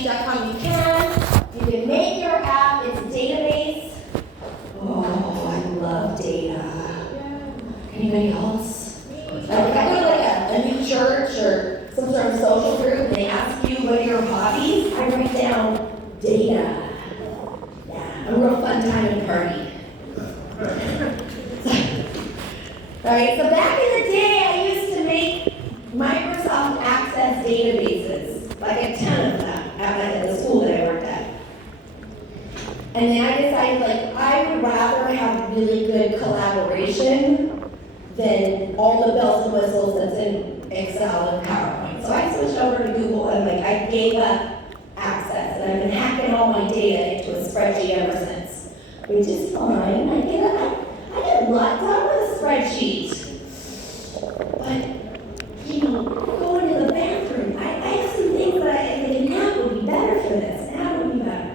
AppSheet.com, you can make your app, it's a database. Oh, I love data. Anybody else? Like, if I go to like a new church or some sort of social group and they ask you what are your hobbies, I write down data. Yeah, a real fun time and party. Right, so back in the day, I used to make Microsoft Access databases, like a ton of them at the school that I worked at. And then I decided, like, I would rather have really good collaboration than all the bells and whistles that's in Excel and PowerPoint. So I switched over to Google and like I gave up Access, and I've been hacking all my data into a spreadsheet ever since, which is fine. I get a lot done with a spreadsheet. But, you know, going to the bathroom, I have some things that I think an app would be better for this. An app would be better.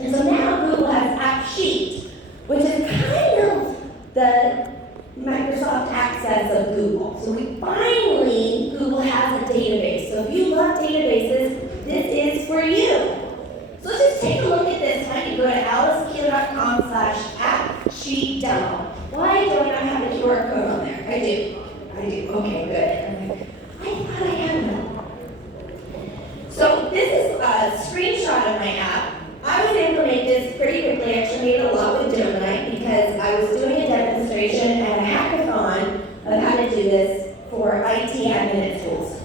And so now Google has AppSheet, which is kind of the Microsoft Access of Google. So finally, Google has a database. So if you love databases, this is for you. So let's just take a look at this. I can go to alicekeeler.com/AppSheet demo. Why do I not have a QR code on there? I do. Okay, good. I thought I had one. So this is a screenshot of my app. I was able to make this pretty quickly. I actually made a lot with Gemini because I was doing a demonstration at a hackathon of how to do this for IT admin at schools.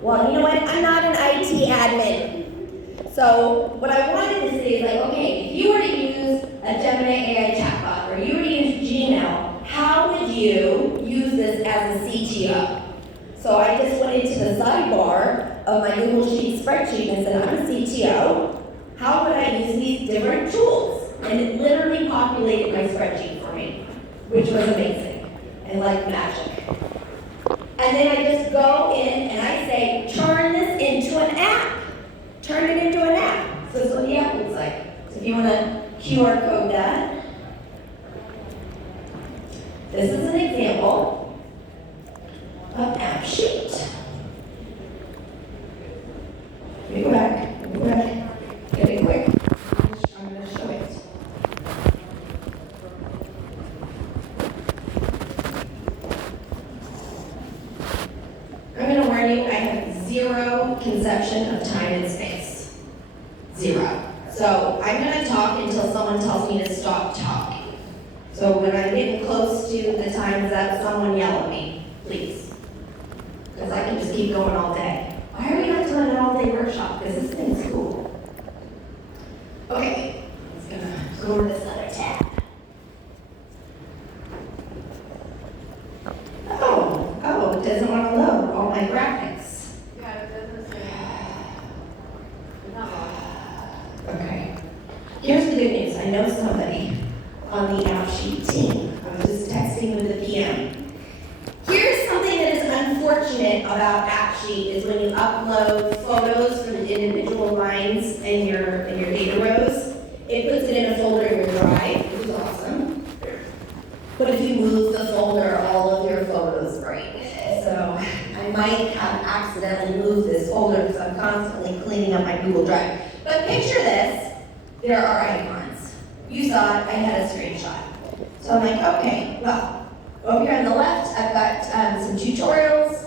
Well, you know what? I'm not an IT admin. So what I wanted to say is like, okay, if you were to use a Gemini AI chatbot or you were to use Gmail, how would you use this as a CTO? So I just went into the sidebar of my Google Sheet spreadsheet and said, I'm a CTO. How would I use these different tools? And it literally populated my spreadsheet for me, which was amazing and like magic. And then I just go in and I say, turn this into an app. Turn it into an app. So this is what the app looks like. So if you want to QR code that, this is an example of AppSheet. Let me go back. Get it quick. I'm going to show it. I'm going to warn you, I have zero conception of time and space. Zero. So I'm going to talk until someone tells me to stop talking. So when I'm getting close to the time's up, someone yell at me, please. Because I can just keep going all day. Why are we not doing an all-day workshop? Because this thing's cool. Okay, I'm just gonna go to this other tab. Oh, it doesn't want to load all my graphics. Yeah, it doesn't say. Not Okay. Here's the good news. I know somebody on the AppSheet team. I was just texting with the PM. Here's something that is unfortunate about AppSheet is when you upload photos from the individual lines in your data rows, it puts it in a folder in your drive, which is awesome. But if you move the folder, all of your photos break. So I might have accidentally moved this folder because I'm constantly cleaning up my Google Drive. But picture this, there are icons. You saw it, I had a screenshot. So I'm like, okay, well, over here on the left, I've got some tutorials.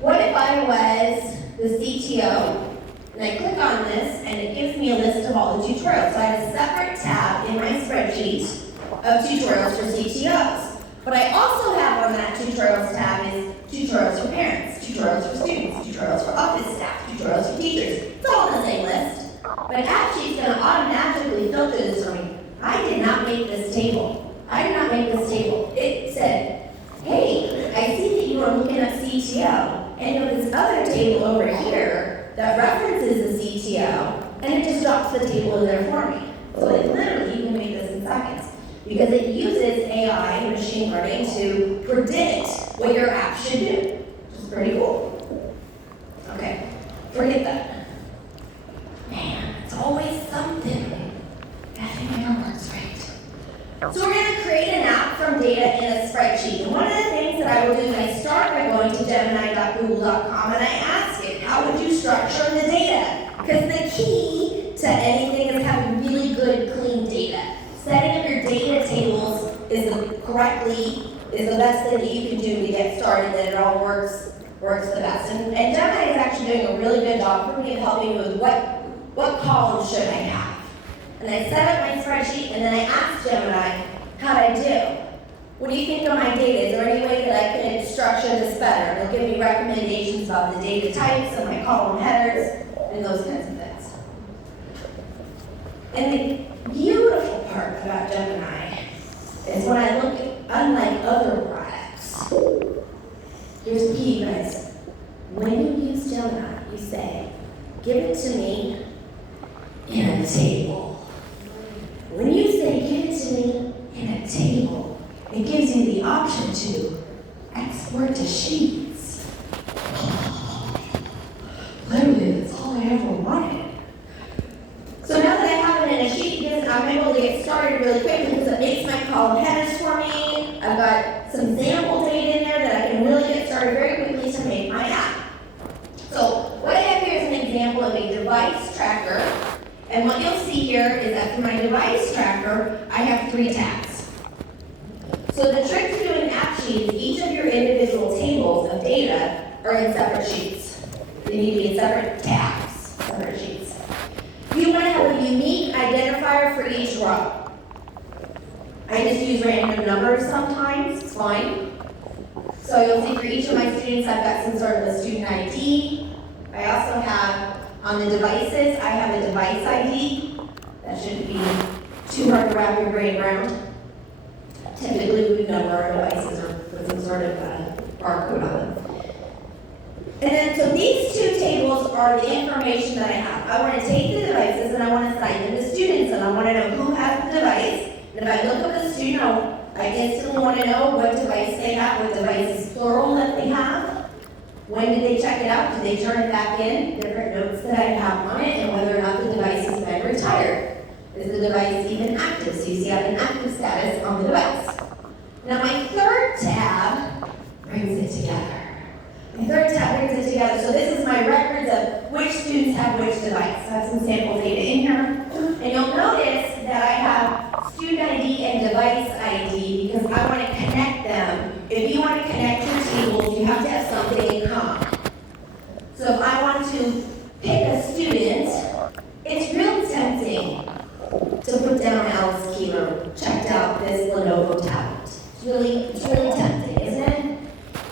What if I was the CTO, and I click on this, and it gives me a list of all the tutorials. So I have a separate tab in my spreadsheet of tutorials for CTOs. But I also have on that tutorials tab is tutorials for parents, tutorials for students, tutorials for office staff, tutorials for teachers. It's all in the same list. But AppSheet's going to automatically filter this for me. I did not make this table. It said, hey, I see that you are looking at CTO, and you have this other table over here that references the CTO, and it just drops the table in there for me. So like literally, you can make this in seconds. Because it uses AI and machine learning to predict what your app should do, which is pretty cool. Okay, forget that. Man, it's always something. Nothing ever works right. So we're going to create an app from data in a spreadsheet. And one of the things that I will do is I start by going to Gemini.google.com and I ask it, how would you structure the data? Because the key to anything is having really good, clean data. Setting up your data tables is the best thing that you can do to get started, that it all works the best. And Gemini is actually doing a really good job for me of helping me with what columns should I have. And I set up my spreadsheet and then I asked Gemini, how'd I do? What do you think of my data? Is there any way that I can structure this better? It'll give me recommendations about the data types and my column headers and those kinds of things. And the beautiful part about Gemini is when I look at, unlike other products, here's the key, guys. When you use Gemini, you say, give it to me in a table. When you say give it to me in a table, it gives you the option to export to sheets. Literally, that's all I ever wanted. So now that I have it in a sheet, I'm able to get started really quickly because it makes my column headers for me. I've got some sample data in there that I can really get started very quickly to make my app. So what I have here is an example of a device tracker. And what you'll see here is that for my device tracker, I have 3 tabs. So the trick to doing app sheets, each of your individual tables of data are in separate sheets. They need to be in separate tabs, separate sheets. You want to have a unique identifier for each row. I just use random numbers sometimes, it's fine. So you'll see for each of my students, I've got some sort of a student ID. I also have, on the devices, I have a device ID. That shouldn't be too hard to wrap your brain around. Typically, we would know where our devices are with some sort of barcode on them. And then, so these 2 tables are the information that I have. I want to take the devices and I want to assign them to students, and I want to know who has the device. And if I look up the student, I instantly want to know what device they have, what device is plural that they have. When did they check it out? Did they turn it back in? Different notes that I have on it, and whether or not the device has been retired. Is the device even active? So you see I have an active status on the device. Now my 3rd tab brings it together. My 3rd tab brings it together. So this is my records of which students have which device. I have some sample data in here. And you'll notice that I have student ID and device ID because I want to connect them. If you want to connect your tables, you have to have something in common. So if I want to pick a student, it's real tempting to put down Alice Keeler, checked out this Lenovo tablet. It's really tempting, isn't it?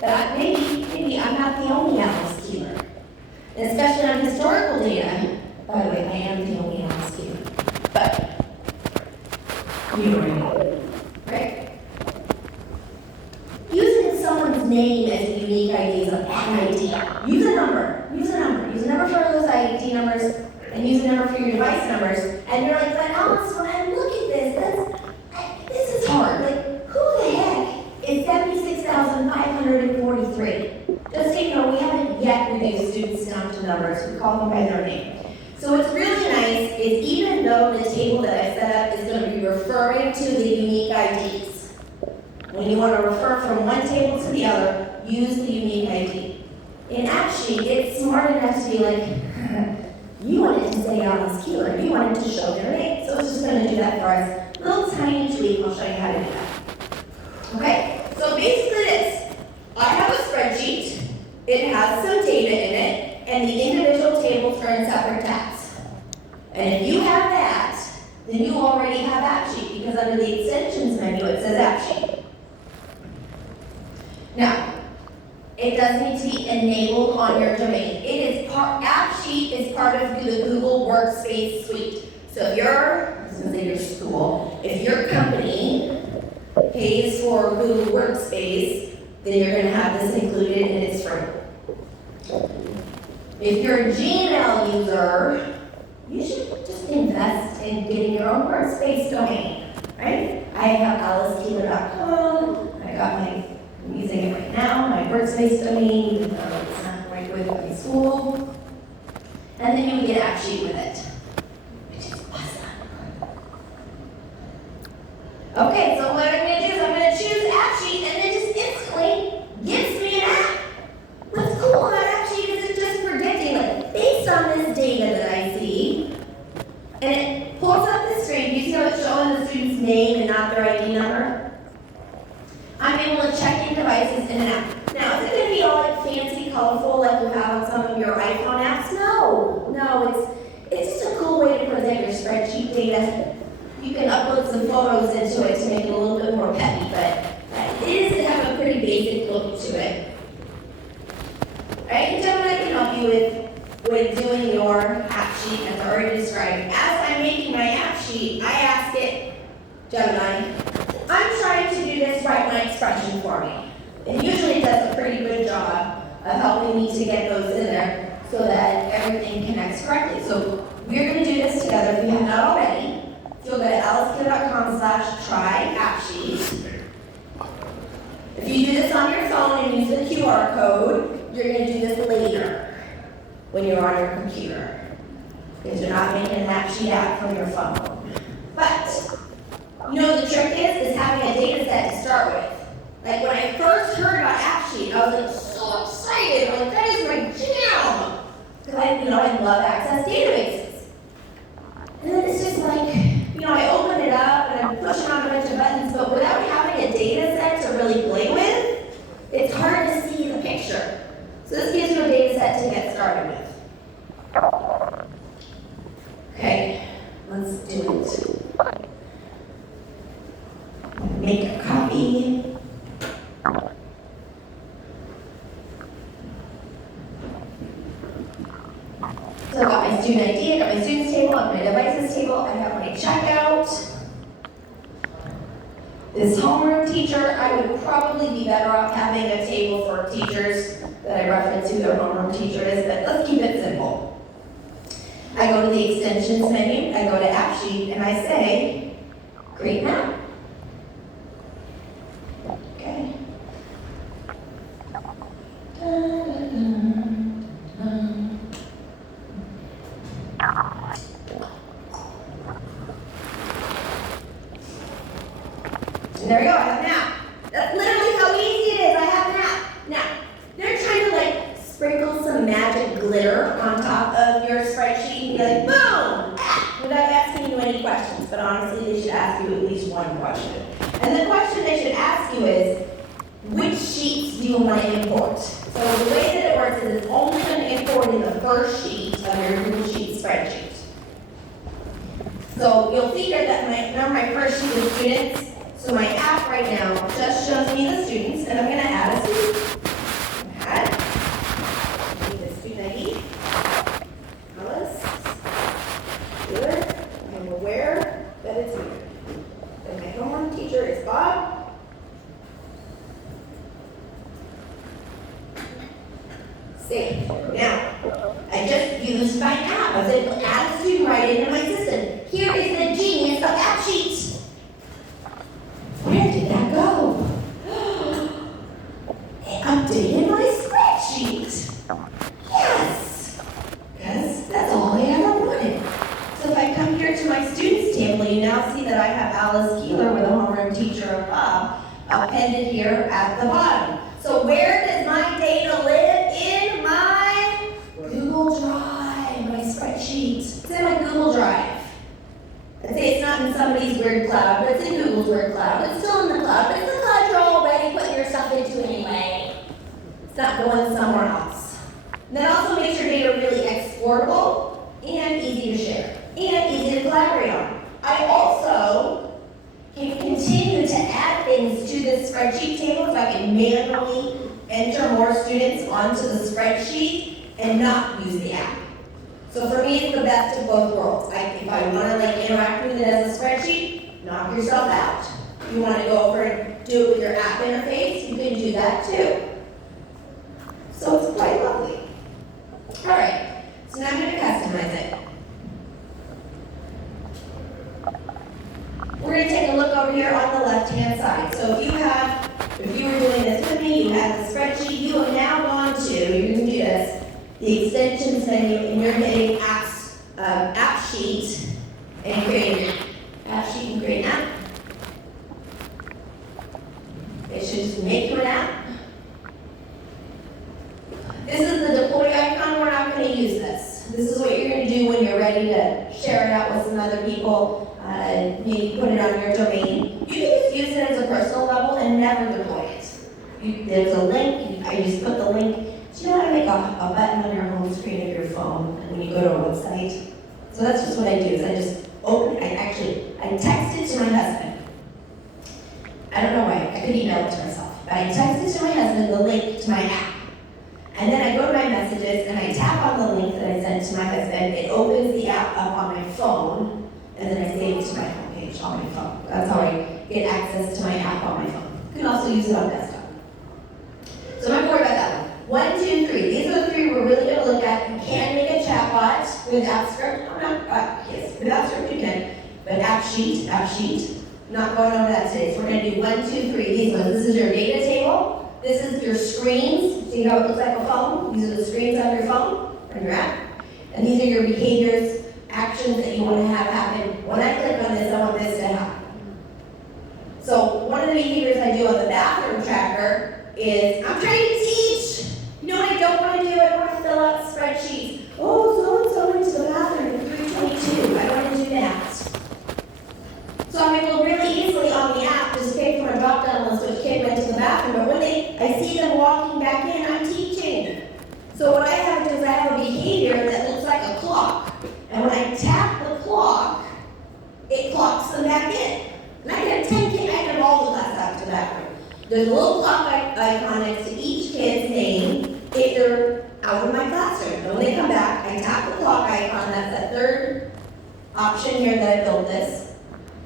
But maybe I'm not the only Alice Keeler. And especially on historical data. By the way, I am the only Alice Keeler. But you know what I mean, right? Using someone's name as a unique ID is an ID. Use a number. Use a number for those ID numbers. And use a number for your device numbers, and you're like, but Alice, when I look at this, this is hard. Like, who the heck is 76,543? Just so you know, we haven't yet reduced students down to numbers. We call them by their name. So what's really nice is even though the table that I set up is going to be referring to the unique IDs, when you want to refer from one table to the other, use the unique ID. In AppSheet, it's smart enough to be like, you wanted to say Alice Keeler, you wanted to show their name. So it's just going to do that for us. Little tiny tweak, I'll show you how to do that. Okay, so basically this. I have a spreadsheet, it has some data in it, and the individual tables are in separate tabs. And if you have that, then you already have AppSheet, because under the extensions menu it says AppSheet. Now, it does need to be enabled on your domain. AppSheet is part of the Google Workspace suite. So if I was going to say your school, if your company pays for Google Workspace, then you're going to have this included and it's free. If you're a Gmail user, you should just invest in getting your own workspace domain, right? I have alicekeeler.com. I'm using it right now, my workspace domain, even though it's not right with my school. And then you would get AppSheet with it, which is awesome. Okay, so what I'm going to do is I'm going to choose AppSheet, and it just instantly gives me an app. colorful like you have on some of your iPhone apps. No, it's just a cool way to present your spreadsheet data. You can upload some photos into it to make it a little bit more peppy, but it is to have a pretty basic look to it. Right, Gemini can help you with doing your app sheet as I already described. As I'm making my app sheet, I ask it, Gemini, I'm trying to do this, write my expression for me. And usually it does a pretty good job of helping me to get those in there so that everything connects correctly. So we're going to do this together if you have not already. You'll go to alicekill.com/try-app-sheet. If you do this on your phone and use the QR code, you're going to do this later when you're on your computer, because you're not making an app sheet app from your phone. But you know the trick is having a data set to start with. Like when I first heard about AppSheet, I was like so excited. I'm like, that is my jam. Because I love access databases. And then it's just like, I open it up and I'm pushing on a bunch of buttons, but without having a data set to really play with, it's hard to see the picture. So this gives you a data set to get started with. Okay, let's do it. Make a copy. So I got my student ID, I got my students table, I have my devices table, I have my checkout. This homeroom teacher, I would probably be better off having a table for teachers that I reference who their homeroom teacher is, but let's keep it simple. I go to the extensions menu, I go to AppSheet, and I say, create map. Okay. And there we go, I have a map. That's literally how easy it is, I have a map. Now, they're trying to sprinkle some magic glitter on top of your spreadsheet and be like, boom, without asking you any questions. But honestly, they should ask you at least one question. And the question they should ask you is, which sheets do you want to import? So the way that it works is it's only going to import in the first sheet of your Google Sheet spreadsheet. So you'll see here that my first sheet is students. So my app right now just shows me the students, and I'm going to add a student. I need the student ID. Alice. Good. I'm aware that it's me. And my homeroom teacher is Bob. Save. Now, I just used my app. I was able to add a student right into my system. Here is the genius of AppSheet. Where did that go? It updated my spreadsheet. Yes, because that's all I ever wanted. So if I come here to my students table, you now see that I have Alice Keeler with a homeroom teacher of Bob appended here at the bottom. So where does my data live? In my Google Drive, my spreadsheet. It's in my Google Drive. I'd say it's not in somebody's weird cloud, but it's in Google's weird cloud. It's still in the cloud, but it's the cloud you're already putting your stuff into anyway. It's not going somewhere else. And that also makes your data really exportable and easy to share and easy to collaborate on. I also can continue to add things to this spreadsheet table so I can manually enter more students onto the spreadsheet and not use the app. So for me, it's the best of both worlds. If I want to interact with it as a spreadsheet, knock yourself out. If you want to go over and do it with your app interface, you can do that too. So it's quite lovely. All right, so now I'm going to customize it. We're going to take a look over here on the left-hand side. So if you were doing this with me, you have the spreadsheet, you have now gone to, you're going to do this, the extensions menu, and you're hitting app sheet and create an app. App sheet and create an app. It should just make you an app. This is the deploy icon. We're not going to use this. This is what you're going to do when you're ready to share it out with some other people, maybe put it on your domain. You can just use it as a personal level and never deploy it. There's a link. I just put the link. Do you know how to make a button on your home screen of your phone when you go to a website. So that's just what I do, is I just I text it to my husband. I don't know why, I could email it to myself, but I text it to my husband the link to my app. And then I go to my messages and I tap on the link that I sent to my husband. It opens the app up on my phone, and then I save it to my homepage on my phone. That's how I get access to my app on my phone. You can also use it on desktop. So I'm not worried about that one. 1, 2, 3. These are the 3 we're really going to look at. You can make a chatbot without script. Yes, without script you can. But app sheet. Not going over that today. So we're going to do 1, 2, 3. These ones. This is your data table. This is your screens. See how it looks like a phone? These are the screens on your phone, on your app. And these are your behaviors, actions that you want to have happen. When I click on this, I want this to happen. So one of the behaviors I do on the bathroom tracker is, I'm trying to teach. You know what I don't want to do? I don't want to fill out spreadsheets. Oh, so-and-so went to the bathroom at 3:22. I don't want to do that. So I'm able to really easily on the app just pick from a drop-down list which kid went to the bathroom. But when I see them walking back in, I'm teaching. So what I have to do is I have a behavior that looks like a clock. And when I tap the clock, it clocks them back in. And I can have 10 kids, I can have all the class out to the bathroom. There's a little clock icon next to each kid's name if they're out of my classroom. And when they come back, I tap the clock icon, that's that third option here that I built this.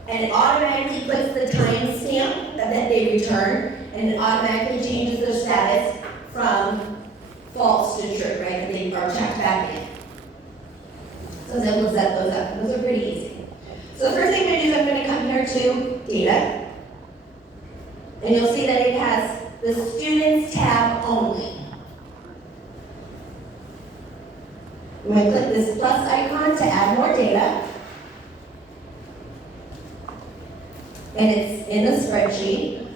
And it automatically puts the timestamp that they return, and it automatically changes their status from false to true, right? That they are checked back in. So then we'll set those up. Those are pretty easy. So the first thing I'm going to do is I'm going to come here to data. And you'll see that it has the students tab only. I'm going to click this plus icon to add more data. And it's in the spreadsheet.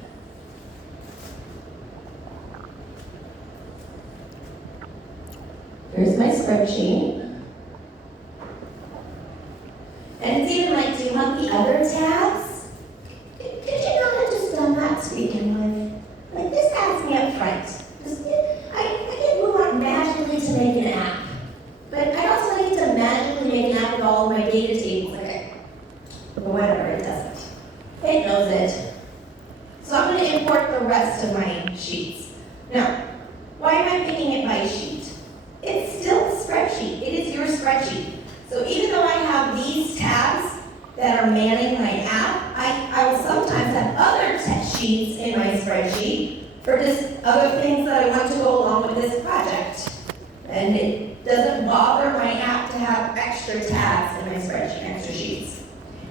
Here's my spreadsheet. And it's even like, do you want the other tabs? Could you not have just done that to begin with? Like, just ask me up front. I can move on magically to make an app. But I also need to magically make an app with all of my data tables. Okay. But whatever, it doesn't. It knows it. So I'm going to import the rest of my sheets. Now, why am I picking it by sheet? It's still a spreadsheet. It is your spreadsheet. So even though I have these tabs that are manning my app, I will sometimes have other sheets in my spreadsheet for just other things that I want to go along with this project. And it doesn't bother my app to have extra tabs in my spreadsheet, extra sheets.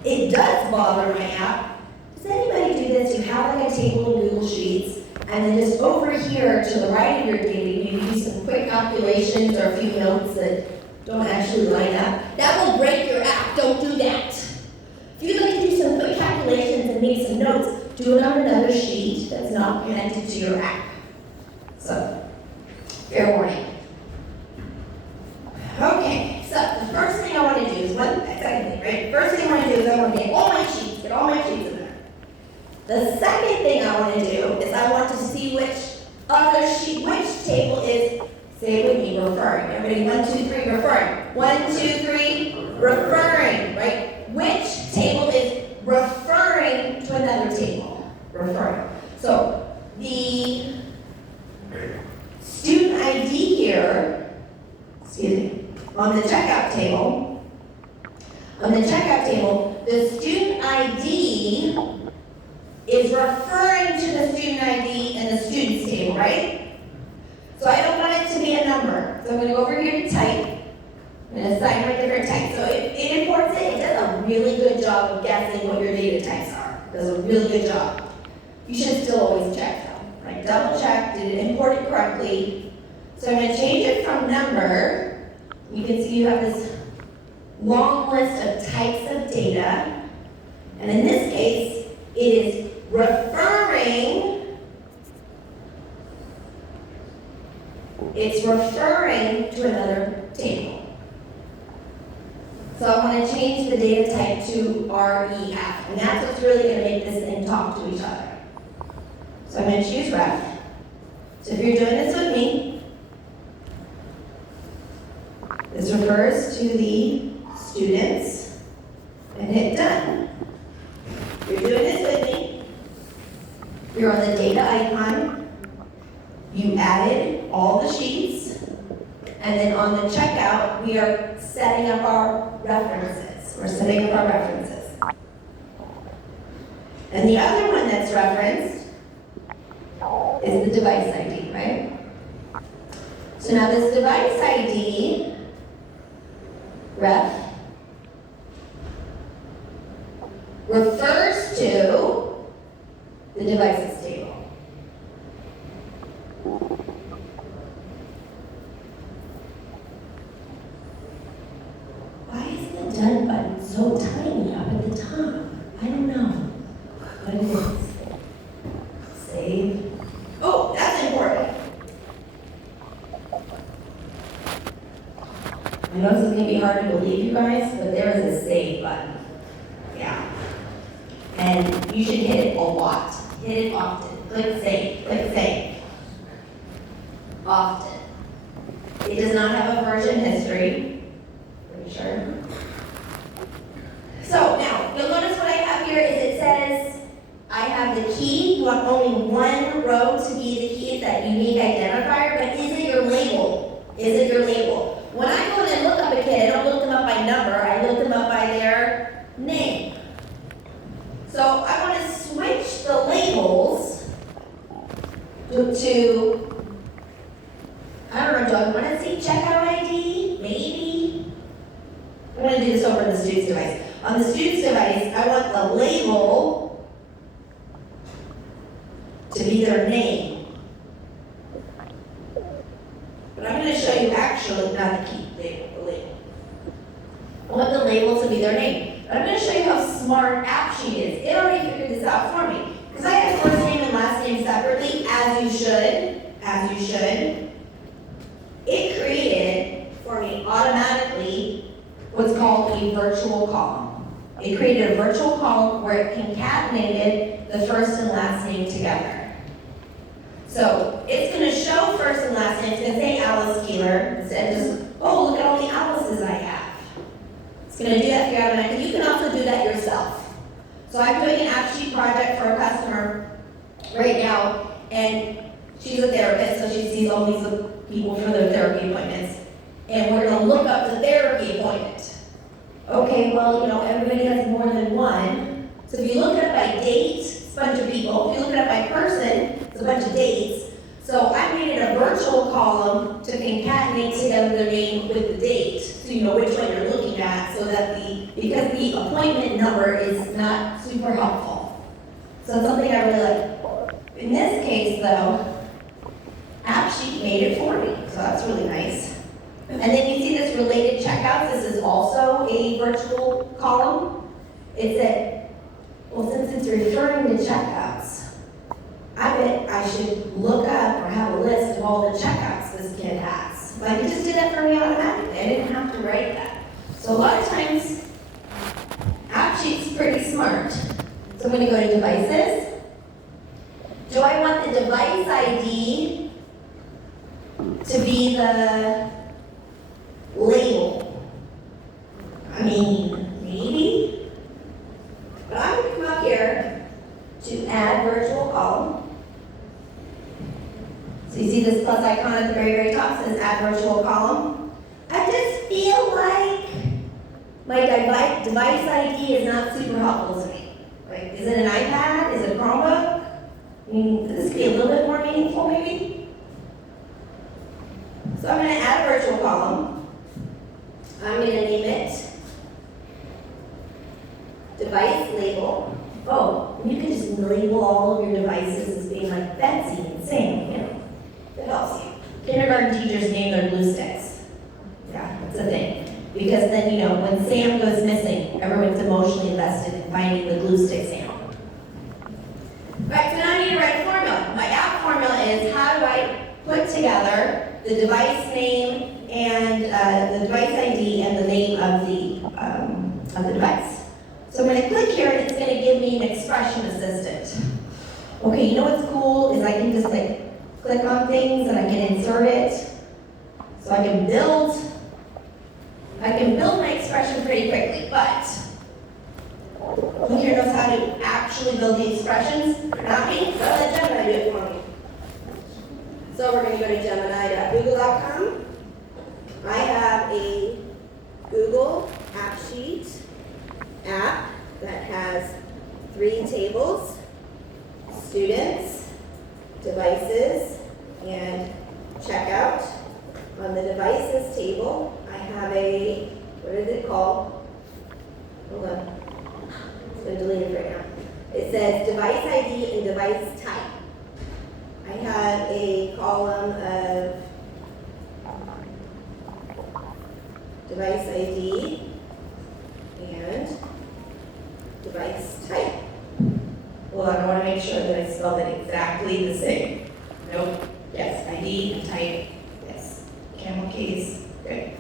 It does bother my app. Does anybody do this? You have like a table of Google Sheets, and then just over here to the right of your data, you do some quick calculations or a few notes that don't actually line up. That will break your app. Don't do that. If you'd like to do some quick calculations and make some notes, do it on another sheet that's not connected to your app. So, fair warning. Okay, so the first thing I want to do is second thing, right? First thing I want to do is I want to get all my sheets in there. The second thing I want to do is I want to see which table is, say it with me, referring. Everybody, 1, 2, 3, referring. 1, 2, 3, referring, right? Which table is referring to another table? Referring. So the student ID here, on the checkout table, the student ID is referring to the student ID in the students table, right? So I don't want it to be a number. So I'm going to go over here to type. I'm going to assign my different types. So it imports it. It does a really good job of guessing what your data types are. It does a really good job. You should still always check though. Right? Double check, did it import it correctly? So I'm going to change it from number. You can see you have this long list of types of data. And in this case, it is referring, it's referring to another table. So I want to change the data type to REF, and that's what's really going to make this thing talk to each other. So I'm going to choose ref. So if you're doing this with me, And then on the checkout, we are setting up our references. We're setting up our references. And the other one that's referenced is the device ID, right? So now this device ID, ref, refers to the devices table. Why is the done button so tiny up at the top? I don't know. What it is. Save. Oh, that's important. I know this is going to be hard to believe, you guys, but there is a save button. Yeah. And you should hit it a lot. Hit it often. Click save. Click save. Often. It does not have a version history. Pretty sure. So now, you'll notice what I have here is it says I have the key. You want only one row to be the key, that unique identifier, but is it your label? Is it your label? When I go in and look up a kid, I don't look them up by number, I look them up by their name. So I want to switch the labels to I don't know, do I want to see checkout ID? Maybe. I'm going to do this over on the student's device. On the student's device, I want the label to be their name. But I'm going to show you actually, not the key, the label. I want the label to be their name. But I'm going to show you how smart AppSheet is. It already figured this out for me. Because I have first name and last name separately, as you should. It created for me automatically what's called a virtual column. It created a virtual column where it concatenated the first and last name together. So it's going to show first and last name. It's going to say Alice Keeler instead of just, oh, look at all the Alice's I have. It's going to do that for you automatically. You can also do that yourself. So I'm doing an AppSheet project for a customer right now, and she's a therapist, so she sees all these people for their therapy appointments. And we're going to look up the therapy appointment. Okay, well, everybody has more than one. So if you look it up by date, it's a bunch of people. If you look it up by person, it's a bunch of dates. So I made it a virtual column to concatenate together the name with the date, so you know which one you're looking at, so that because the appointment number is not super helpful. So it's something I really like. In this case, though, AppSheet made it for me, so that's really nice. And then you see this related checkouts. This is also a virtual column. It said, well, since it's referring to checkouts, I bet I should look up or have a list of all the checkouts this kid has. Like, it just did that for me automatically. I didn't have to write that. So a lot of times, AppSheet's pretty smart. So I'm going to go to devices. Do I want the device ID to be the label? I mean, maybe. But I'm going to come up here to add virtual column. So you see this plus icon at the very, very top says add virtual column. I just feel like my device ID is not super helpful to me. Like, is it an iPad? Is it a Chromebook? I mean, could this be a little bit more meaningful maybe? So I'm going to add a virtual column. I'm going to name it device label. Oh, you can just label all of your devices as being like Betsy and Sam, It helps you. Kindergarten teachers name their glue sticks. Yeah, that's a thing. Because then, when Sam goes missing, everyone's emotionally invested in finding the glue stick Sam. Right, so now I need to write a formula. My app formula is how do I put together the device name and the device ID and the name of the device. So I'm going to click here and it's going to give me an expression assistant. Okay, you know what's cool is I can just click on things and I can insert it. So I can build my expression pretty quickly, but who here knows how to actually build the expressions? Not me, so let Gemini do it for me. So we're going to go to gemini.google.com. devices table, I have a, what is it called? Hold on. It's been deleted right now. It says device ID and device type. I have a column of device ID and device type. Well, I want to make sure that I spelled it exactly the same. Nope. Yes, ID and type. Yes. Camel case. Good.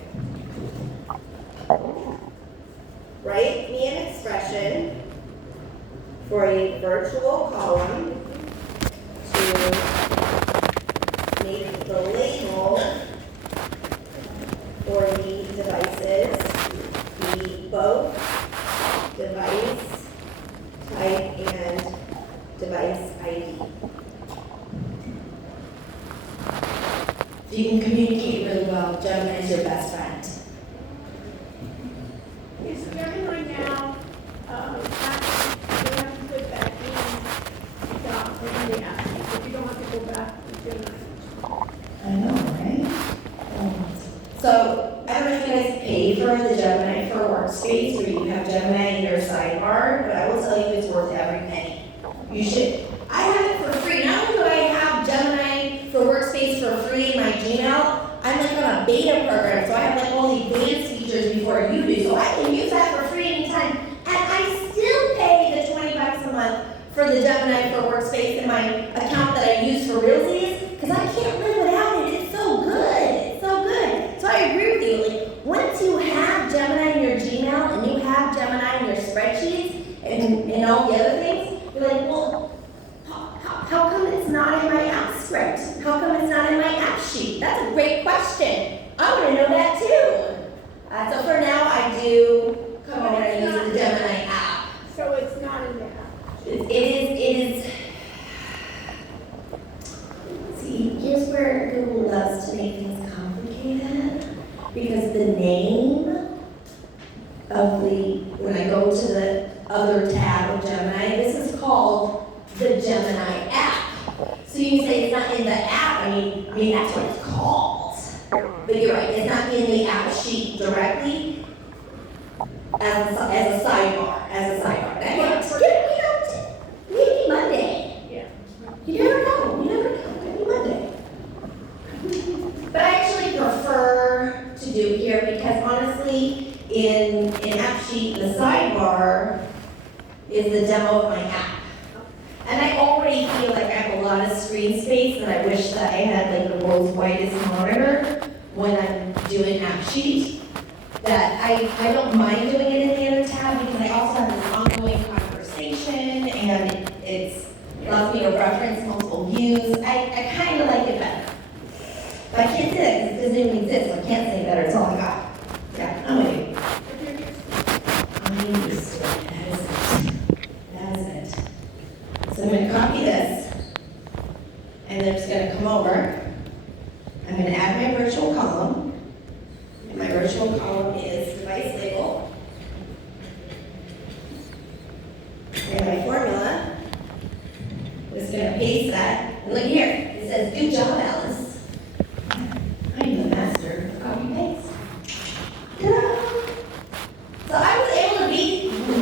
Write me an expression for a virtual column to make the label for the devices be both device type and device ID. If you can communicate really well, Gemini is your best friend. Is Gemini now, you have to put that in the app, if you don't want to go back to Gemini. I know, right? So, I don't know if you guys pay for the Gemini for Workspace, where you have Gemini in your sidebar, but I will tell you it's worth every penny. You should. I have it for free. Not only do I have Gemini for Workspace for free in my Gmail, I'm like on a beta program, so I have like all the advanced features before you do, so I can use that for free anytime. And I still pay the $20 a month for the Gemini for Workspace in my account that I use for realsies, because I can't live without it. It's so good. It's so good. So I agree with you. Like, once you have Gemini in your Gmail and you have Gemini in your spreadsheets and all the other things, you're like, well, how come it's not in my app script? How come it's not in my app sheet? That's a great question. I want to know that too. So for now, I do come over and use the Gemini app. So it's not in the app. It is. See, here's where Google loves to make things complicated. Because the name of when I go to the other tab of Gemini, this is called the Gemini app. So you can say it's not in the app, I mean that's what it's called. But you're right, it's not in the app sheet directly as a sidebar. Maybe Monday. Yeah. You never know, maybe Monday. But I actually prefer to do here because honestly, in app sheet, the sidebar is the demo of my app. And I already feel like I have a lot of screen space that I wish that I had like the world's widest monitor when I'm doing app sheet. That I don't mind doing it in the other tab because I also have this ongoing conversation and it allows me to reference multiple views. I kind of like it better. But I can't say that because it doesn't even exist, so I can't say better, it's all I got. Yeah, I'm with you. I'm used to it. That is it. So I'm going to copy this, and I'm just going to come over. I'm going to add my virtual column, and my virtual column is device label. And my formula, I'm just going to paste that, and look here, it says, good job, Alice. I'm the master of copy paste. Ta-da! So I was able to be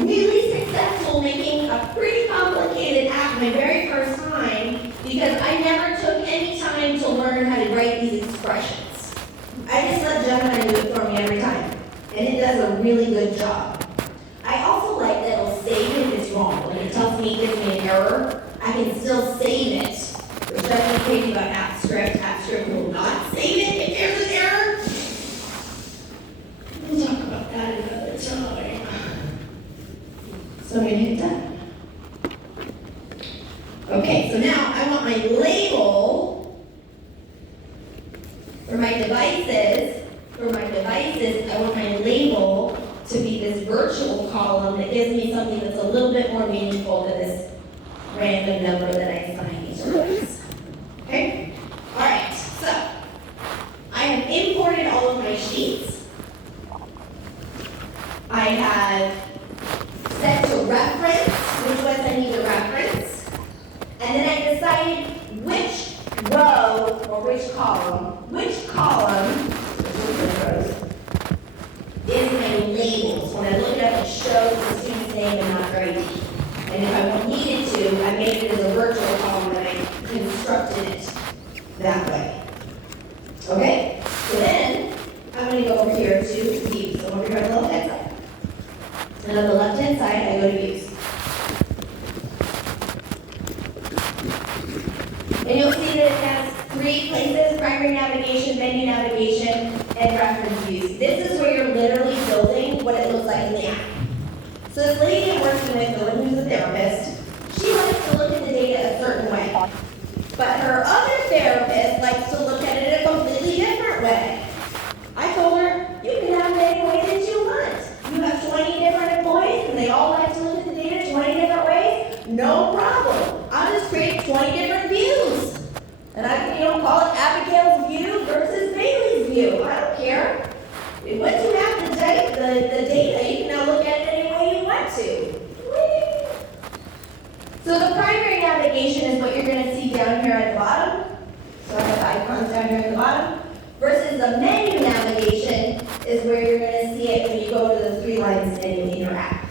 really successful making a pretty complicated app my very first time because I never took any time to learn how to write these expressions. I just let Gemini do it for me every time, and it does a really good job. I also like that it'll save it if it's wrong. When it tells me, gives me an error, I can still save it. Which doesn't take me about AppScript. AppScript will not save it if there's an error. We'll talk about that another time. So I'm going to hit done. Okay, so now I want my label for my devices. I want my label to be this virtual column that gives me something that's a little bit more meaningful than this random number that I assign each device. Okay? All right, so I have imported all of my sheets. I have set to reference which ones I need to reference. And then I decide which row or which column name and not their ID. And if I needed to, I made it as a virtual column and I constructed it that way. Okay? So then, I'm going to go over here to views. So over here on the left-hand side. And on the left-hand side, I go to views. And you'll see that it has 3 places: primary navigation, menu navigation, and reference views. This is where you're literally building what it looks like in the app. So this lady I'm working with, the one who's a therapist, she likes to look at the data a certain way. But her other therapist likes to look at it a completely different way. I told her, you can have it any way that you want. You have 20 different employees and they all like to look at the data 20 different ways. No problem. I'll just create 20 different views. And I can, call it Abigail's view versus Bailey's view. I don't care. Once you have the data, you can now look at it any way you want to. Whee! So the primary navigation is what you're going to see down here at the bottom. So I have the icons down here at the bottom. Versus the menu navigation is where you're going to see it when you go to the 3 lines menu in your app.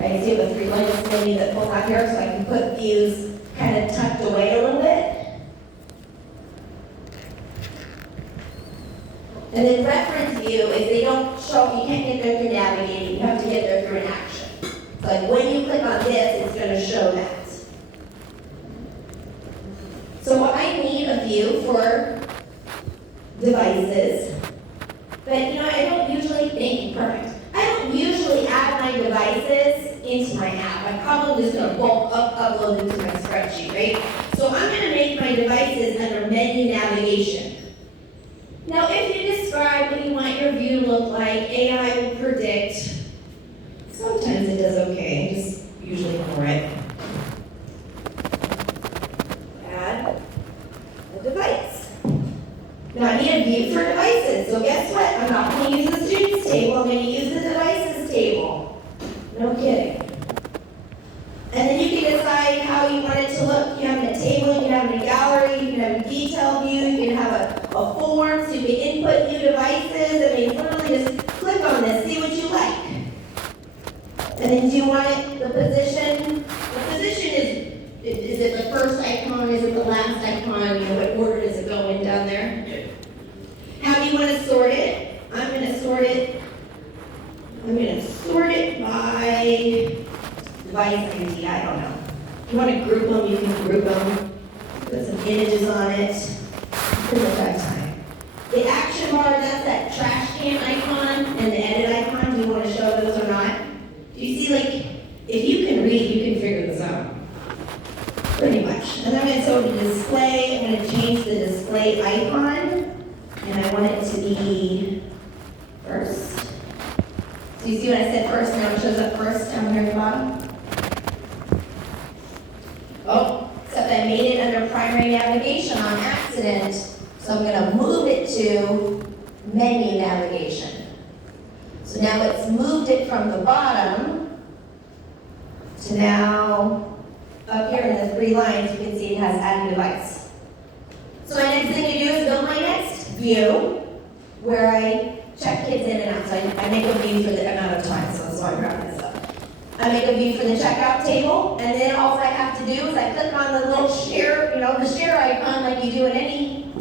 Right, so you have a 3 lines menu that pulls out here, so I can put views kind of tucked away a little bit. And then reference view is they don't show, you can't get there through navigating, you have to get there through an action. So like when you click on this, it's going to show that. So I need a view for devices, but I don't usually think, perfect. I don't usually add my devices into my app. I'm probably just going to bulk upload them to my spreadsheet, right? So I'm going to make my devices under menu navigation. Now, if you describe what you want your view to look like, AI will predict. Sometimes it does okay, just usually ignore it. Add a device. Now, I need a view for devices, so guess what? I'm not going to use the students table, I'm going to use the devices table. No kidding. And then you can decide how you want it to look. You have it in a table, you can have it in a gallery, you can have a detail view, you can have a form, so you can input new devices. I mean, literally just click on this, see what you like. And then do you want it, the position? The position is it the first icon, is it the last icon? What order does it go in down there? How do you want to sort it? I'm going to sort it by device ID, I don't know. If you want to group them, you can group them. Put some images on it. Put it at time. The action bar, that's that trash can icon and the edit icon. Do you want to show those or not? Do you see, if you can read, you can figure this out. Pretty much. And I'm going to go to display. I'm going to change the display icon. And I want it to be first. So you see what I said first? Now it shows up first down here at the bottom. Oh, except I made it under primary navigation on accident. So I'm going to move it to menu navigation. So now it's moved it from the bottom to now up here in the 3 lines, you can see it has add device. So my next thing to do is build my next view where I check kids in and out. So I make a view for the amount of time, so that's why I'm wrapping this up. I make a view for the checkout table, and then all I have to do is I click on the little share, the share icon like you do in any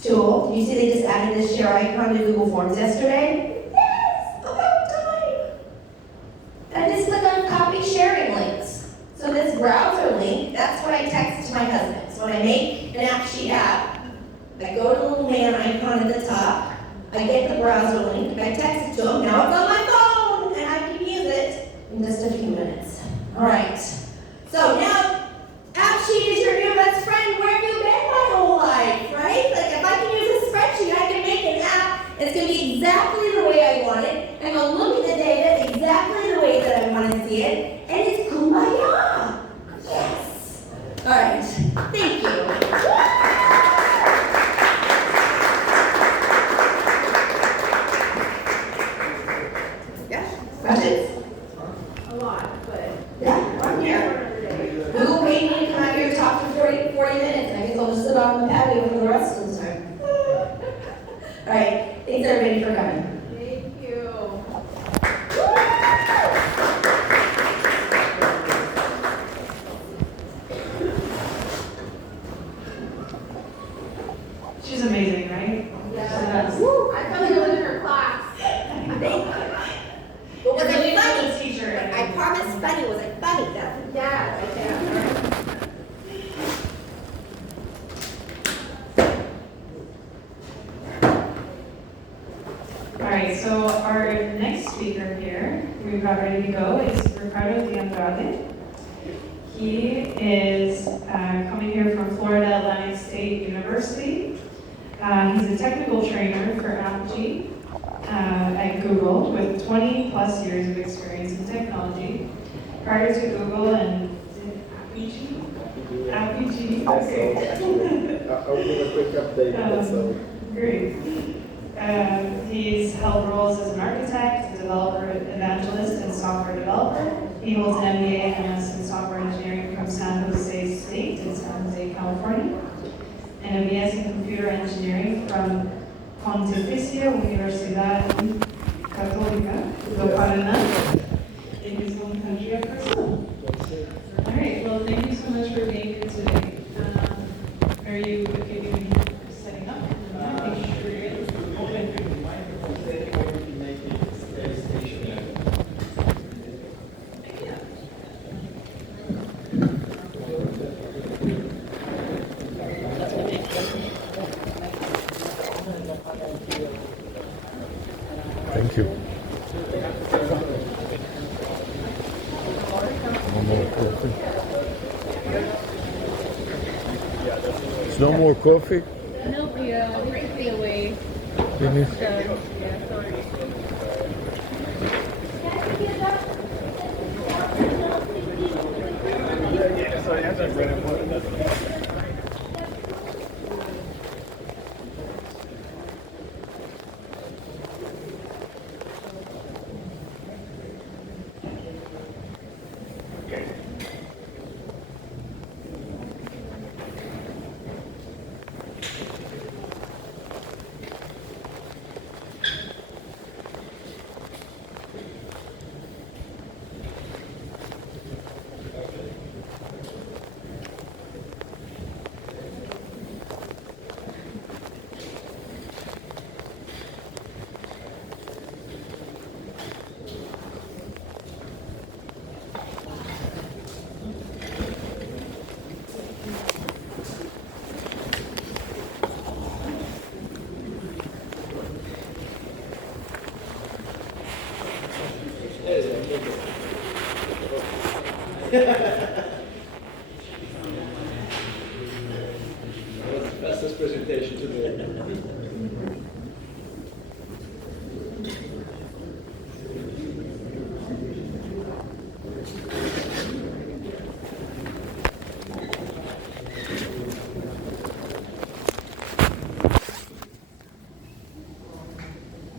tool. You see they just added this share icon to Google Forms yesterday? Yes! About time! And just click on copy sharing links. So this browser link, that's what I text to my husband. So when I make an AppSheet app, I go to the little man icon at the top, I get the browser link, I text it to him, now it's on my phone, and I can use it in just a few minutes. All right. So now, AppSheet is your new best friend. Where have you been my whole life, right? If I can use a spreadsheet, I can make an app. It's going to be exactly the way I want it. I'm going to look at the data exactly the way that I want to see it. And it's kumbaya. Yes. All right. Thank you. Questions? A lot, but. Yeah, I'm here. Google paid me to come out here and talk for 40 minutes. I guess I'll just sit on the patio for the rest of the time. All right. Thanks everybody for coming. Thank you. right, so our next speaker here, we've got ready to go, is Ricardo de Andrade. He is coming here from Florida Atlantic State University. He's a technical trainer for Apogee at Google with 20 plus years of experience in technology. Prior to Google and Apogee? Apogee, okay. I'll give a quick update. Great. He's held roles as an architect, developer, evangelist, and software developer. He holds an MBA and MS in software engineering from San Jose State in San Jose, California, and a BS in computer engineering from Pontificia Universidad Católica do Paraná in his home country of Brazil. All right, well, thank you so much for being here today. Are you okay with me setting up? Making sure you're in. Thank you. No more coffee. There's no more coffee? No, we took it away. Finish? Yeah, sorry. Yeah.